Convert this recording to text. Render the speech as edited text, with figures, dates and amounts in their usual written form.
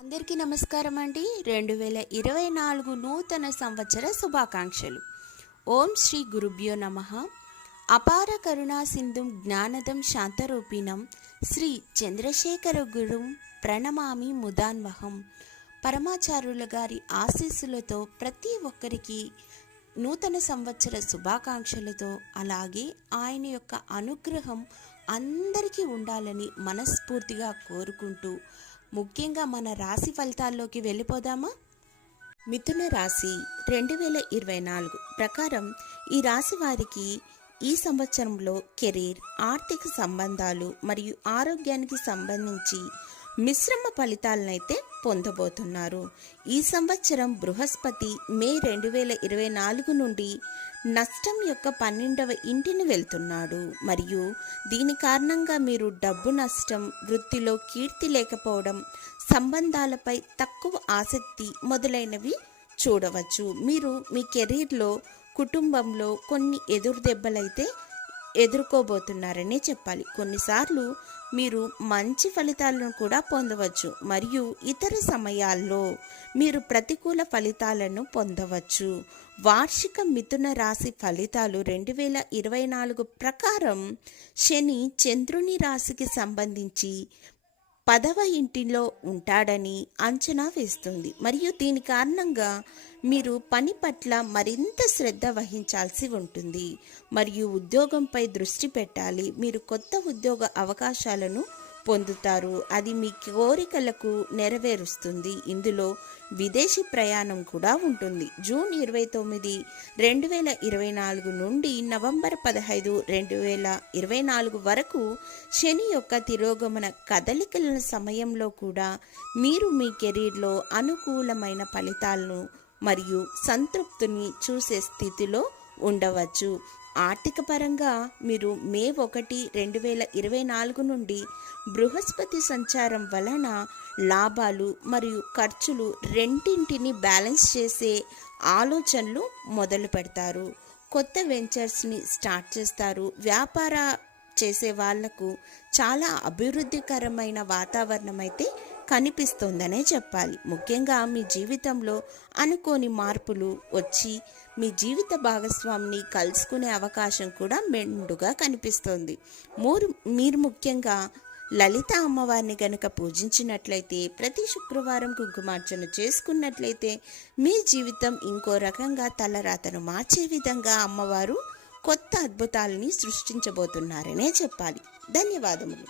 అందరికీ నమస్కారం అండి. 2024 నూతన సంవత్సర శుభాకాంక్షలు. ఓం శ్రీ గురుభ్యో నమః. అపార కరుణా సింధుం జ్ఞానదం శాంతరూపిణం శ్రీ చంద్రశేఖర గురుం ప్రణమామి ముదాన్వహం. పరమాచార్యుల గారి ఆశీస్సులతో ప్రతి ఒక్కరికి నూతన సంవత్సర శుభాకాంక్షలతో, అలాగే ఆయన యొక్క అనుగ్రహం అందరికీ ఉండాలని మనస్ఫూర్తిగా కోరుకుంటూ ముఖ్యంగా మన రాశి ఫలితాల్లోకి వెళ్ళిపోదామా? మిథున రాశి 2024 ప్రకారం ఈ రాశి వారికి ఈ సంవత్సరంలో కెరీర్, ఆర్థిక సంబంధాలు మరియు ఆరోగ్యానికి సంబంధించి మిశ్రమ ఫలితాలనైతే పొందబోతున్నారు. ఈ సంవత్సరం బృహస్పతి మే 2024 నుండి నష్టం యొక్క 12వ ఇంటిని వెళ్తున్నాడు మరియు దీని కారణంగా మీరు డబ్బు నష్టం, వృత్తిలో కీర్తి లేకపోవడం, సంబంధాలపై తక్కువ ఆసక్తి మొదలైనవి చూడవచ్చు. మీరు మీ కెరీర్లో, కుటుంబంలో కొన్ని ఎదురు దెబ్బలైతే ఎదుర్కోబోతున్నారనే చెప్పాలి. కొన్నిసార్లు మీరు మంచి ఫలితాలను కూడా పొందవచ్చు మరియు ఇతర సమయాల్లో మీరు ప్రతికూల ఫలితాలను పొందవచ్చు. వార్షిక మిథున రాశి ఫలితాలు 2024 ప్రకారం శని చంద్రుని రాశికి సంబంధించి 10వ ఇంటిలో ఉంటాడని అంచనా వేస్తుంది మరియు దీని కారణంగా మీరు పని పట్ల మరింత శ్రద్ధ వహించాల్సి ఉంటుంది మరియు ఉద్యోగంపై దృష్టి పెట్టాలి. మీరు కొత్త ఉద్యోగ అవకాశాలను పొందుతారు, అది మీ కోరికలకు నెరవేరుస్తుంది. ఇందులో విదేశీ ప్రయాణం కూడా ఉంటుంది. జూన్ 29, 2024 నుండి నవంబర్ 15, 2024 వరకు శని యొక్క తిరోగమన కదలికల సమయంలో కూడా మీరు మీ కెరీర్లో అనుకూలమైన ఫలితాలను మరియు సంతృప్తిని చూసే స్థితిలో ఉండవచ్చు. ఆర్థిక పరంగా మీరు మే 1, 2024 నుండి బృహస్పతి సంచారం వలన లాభాలు మరియు ఖర్చులు రెండింటిని బ్యాలెన్స్ చేసే ఆలోచనలు మొదలు పెడతారు. కొత్త వెంచర్స్ని స్టార్ట్ చేస్తారు. వ్యాపార చేసే వాళ్లకు చాలా అభివృద్ధికరమైన వాతావరణం అయితే కనిపిస్తోందనే చెప్పాలి. ముఖ్యంగా మీ జీవితంలో అనుకోని మార్పులు వచ్చి మీ జీవిత భాగస్వామిని కలుసుకునే అవకాశం కూడా మెండుగా కనిపిస్తోంది. మీరు ముఖ్యంగా లలిత అమ్మవారిని గనక పూజించినట్లయితే, ప్రతి శుక్రవారం కుంకుమార్చన చేసుకున్నట్లయితే మీ జీవితం ఇంకో రకంగా తలరాతను మార్చే విధంగా అమ్మవారు కొత్త అద్భుతాలని సృష్టించబోతున్నారనే చెప్పాలి. ధన్యవాదములు.